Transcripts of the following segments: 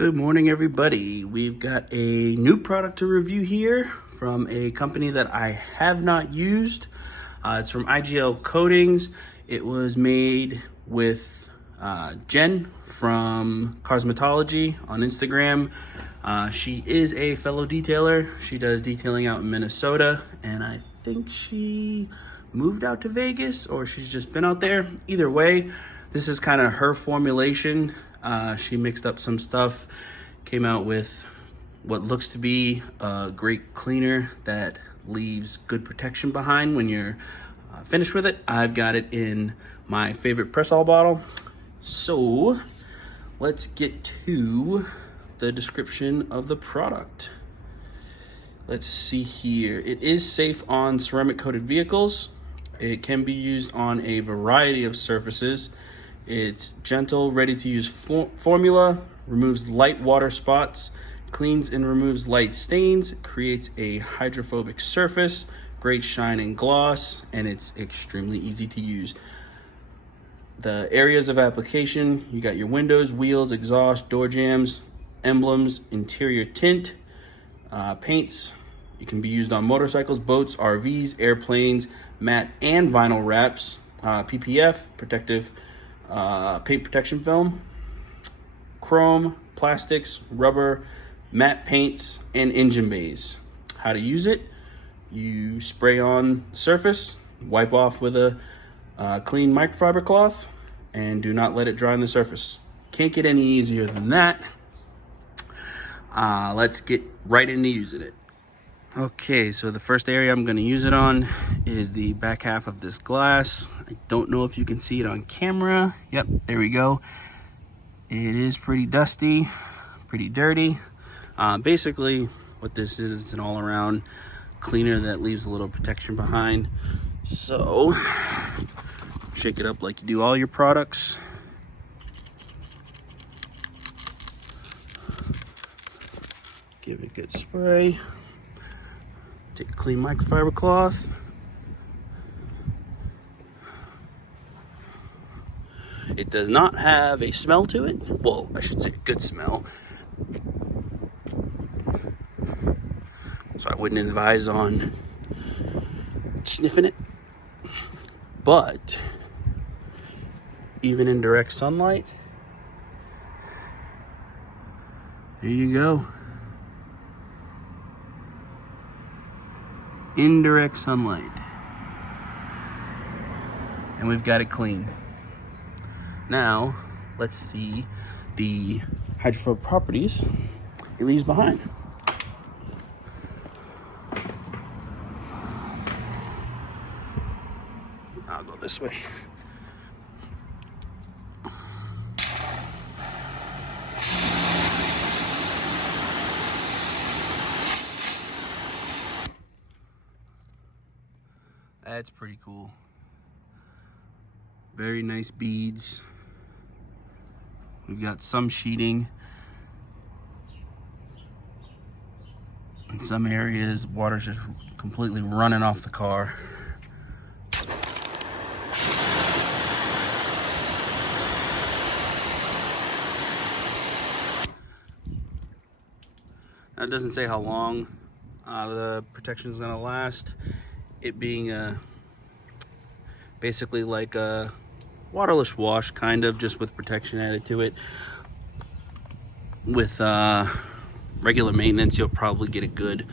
Good morning, everybody. We've got a new product to review here from a company that I have not used. It's from IGL Coatings. It was made with Jen from Carsmotology on Instagram. She is a fellow detailer. She does detailing out in Minnesota, and I think she moved out to Vegas or she's just been out there. Either way, this is kind of her formulation. She mixed up some stuff, came out with what looks to be a great cleaner that leaves good protection behind when you're finished with it. I've got it in my favorite press-all bottle. So let's get to the description of the product. Let's see here. It is safe on ceramic coated vehicles. It can be used on a variety of surfaces. It's gentle, ready to use formula, removes light water spots, cleans and removes light stains, creates a hydrophobic surface, great shine and gloss, and it's extremely easy to use. The areas of application, you got your windows, wheels, exhaust, door jambs, emblems, interior tint, paints. It can be used on motorcycles, boats, RVs, airplanes, matte and vinyl wraps, PPF, protective paint protection film, chrome, plastics, rubber, matte paints, and engine bays. How to use it: you spray on surface, wipe off with a clean microfiber cloth, and do not let it dry on the surface. Can't get any easier than that. Let's get right into using it. Okay, so the first area I'm going to use it on is the back half of this glass. I don't know if you can see it on camera. Yep, there we go. It is pretty dusty, pretty dirty. Basically, what this is, it's an all-around cleaner that leaves a little protection behind. So, shake it up like you do all your products. Give it a good spray. Take a clean microfiber cloth. It does not have a smell to it. Well, I should say a good smell. So I wouldn't advise on sniffing it. But even in direct sunlight, there you go. Indirect sunlight, and we've got it clean. Now let's see the hydrophobic properties it leaves behind. I'll go this way. That's pretty cool. Very nice beads. We've got some sheeting. In some areas, water's just completely running off the car. Now, it doesn't say how long the protection is going to last. It being basically like a waterless wash, kind of, just with protection added to it. With regular maintenance, you'll probably get a good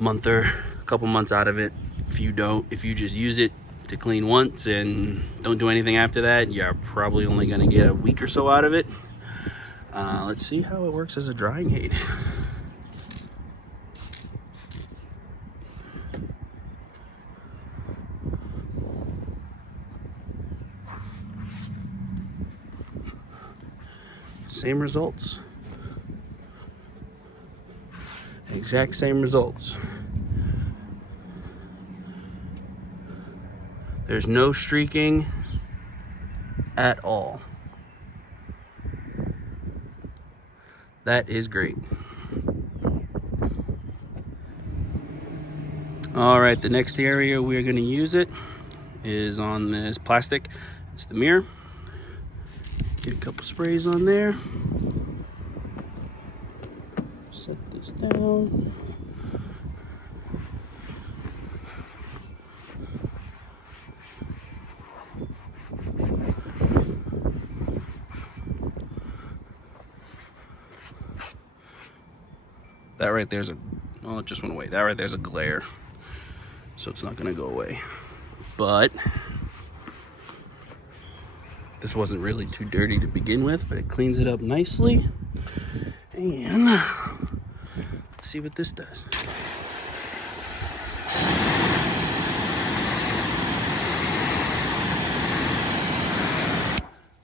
month or a couple months out of it. If you just use it to clean once and don't do anything after that, you're probably only going to get a week or so out of it. Let's see how it works as a drying aid. Same results. Exact same results. There's no streaking at all. That is great. All right, the next area we're going to use it is on this plastic. It's the mirror. Get a couple sprays on there. this down. That right there's a, oh, it just went away. That right there's a glare, so it's not gonna go away. But this wasn't really too dirty to begin with, but it cleans it up nicely. And let's see what this does.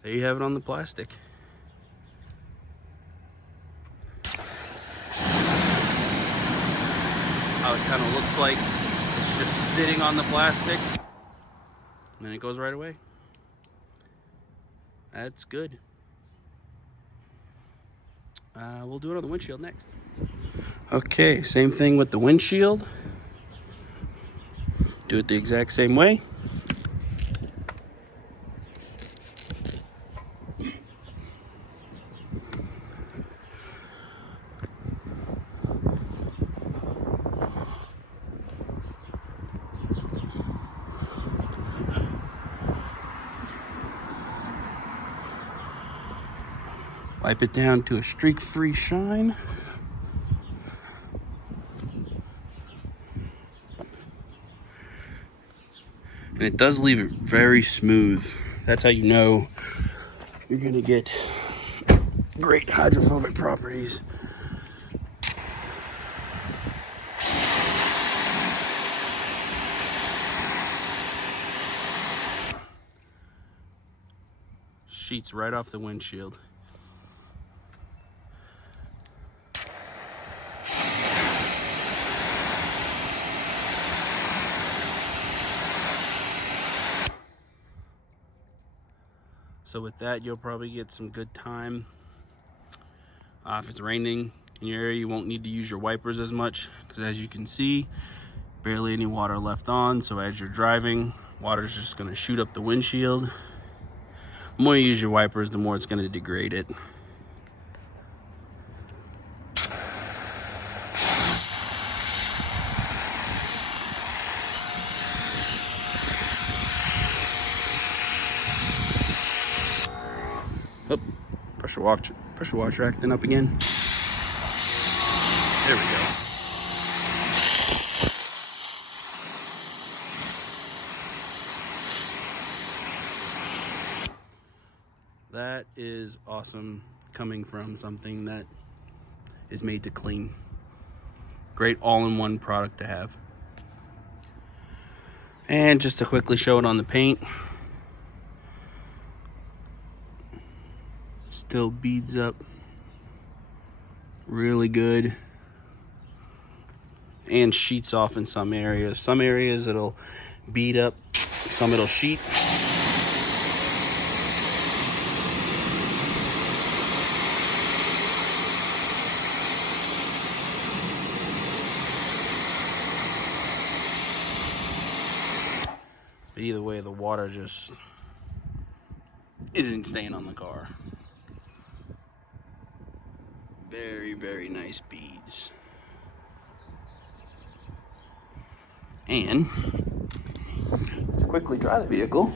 There you have it on the plastic. How it kind of looks like it's just sitting on the plastic, and then it goes right away. That's good. We'll do it on the windshield next. Okay, same thing with the windshield. Do it the exact same way. Wipe it down to a streak-free shine. And it does leave it very smooth. That's how you know you're gonna get great hydrophobic properties. Sheets right off the windshield. So with that, you'll probably get some good time. If it's raining in your area, you won't need to use your wipers as much, because as you can see, barely any water left on. So as you're driving, water's just gonna shoot up the windshield. The more you use your wipers, the more it's gonna degrade it. Oh, pressure washer acting up again. There we go. That is awesome, coming from something that is made to clean. Great all-in-one product to have. And just to quickly show it on the paint, still beads up really good, and sheets off in some areas. Some areas it'll bead up, some it'll sheet. But either way, the water just isn't staying on the car. Very, very nice beads. And to quickly dry the vehicle,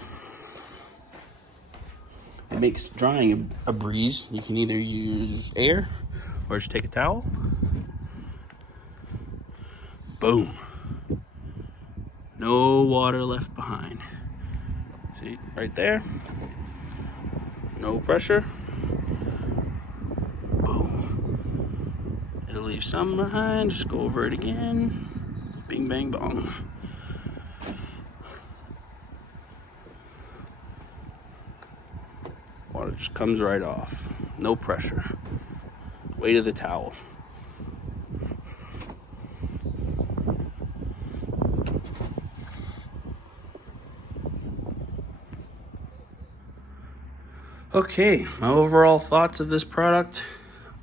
it makes drying a breeze. You can either use air or just take a towel. Boom. No water left behind. See, right there. No pressure. Boom. It'll leave some behind. Just go over it again. Bing, bang, bong. Water just comes right off. No pressure. Weight of the towel. Okay, my overall thoughts of this product,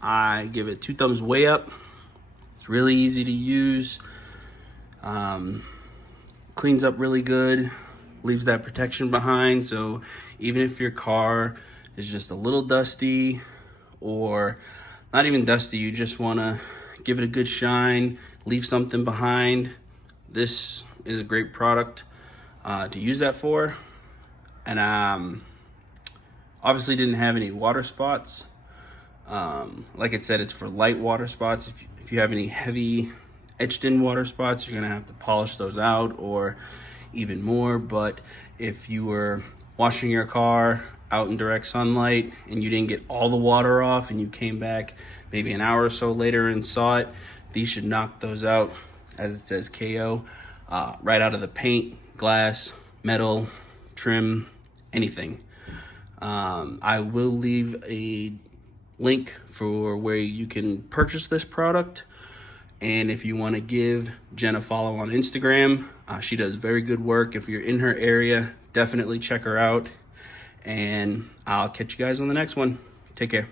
I give it 2 thumbs way up. It's really easy to use. Cleans up really good, leaves that protection behind. So even if your car is just a little dusty, or not even dusty, you just want to give it a good shine, leave something behind, this is a great product to use that for. And obviously didn't have any water spots. Like I said, it's for light water spots. If you have any heavy etched in water spots, you're gonna have to polish those out or even more. But if you were washing your car out in direct sunlight and you didn't get all the water off and you came back maybe an hour or so later and saw it, these should knock those out, as it says KO, right out of the paint, glass, metal, trim, anything. I will leave a link for where you can purchase this product. And if you want to give Jen a follow on Instagram, she does very good work. If you're in her area, definitely check her out. And I'll catch you guys on the next one. Take care.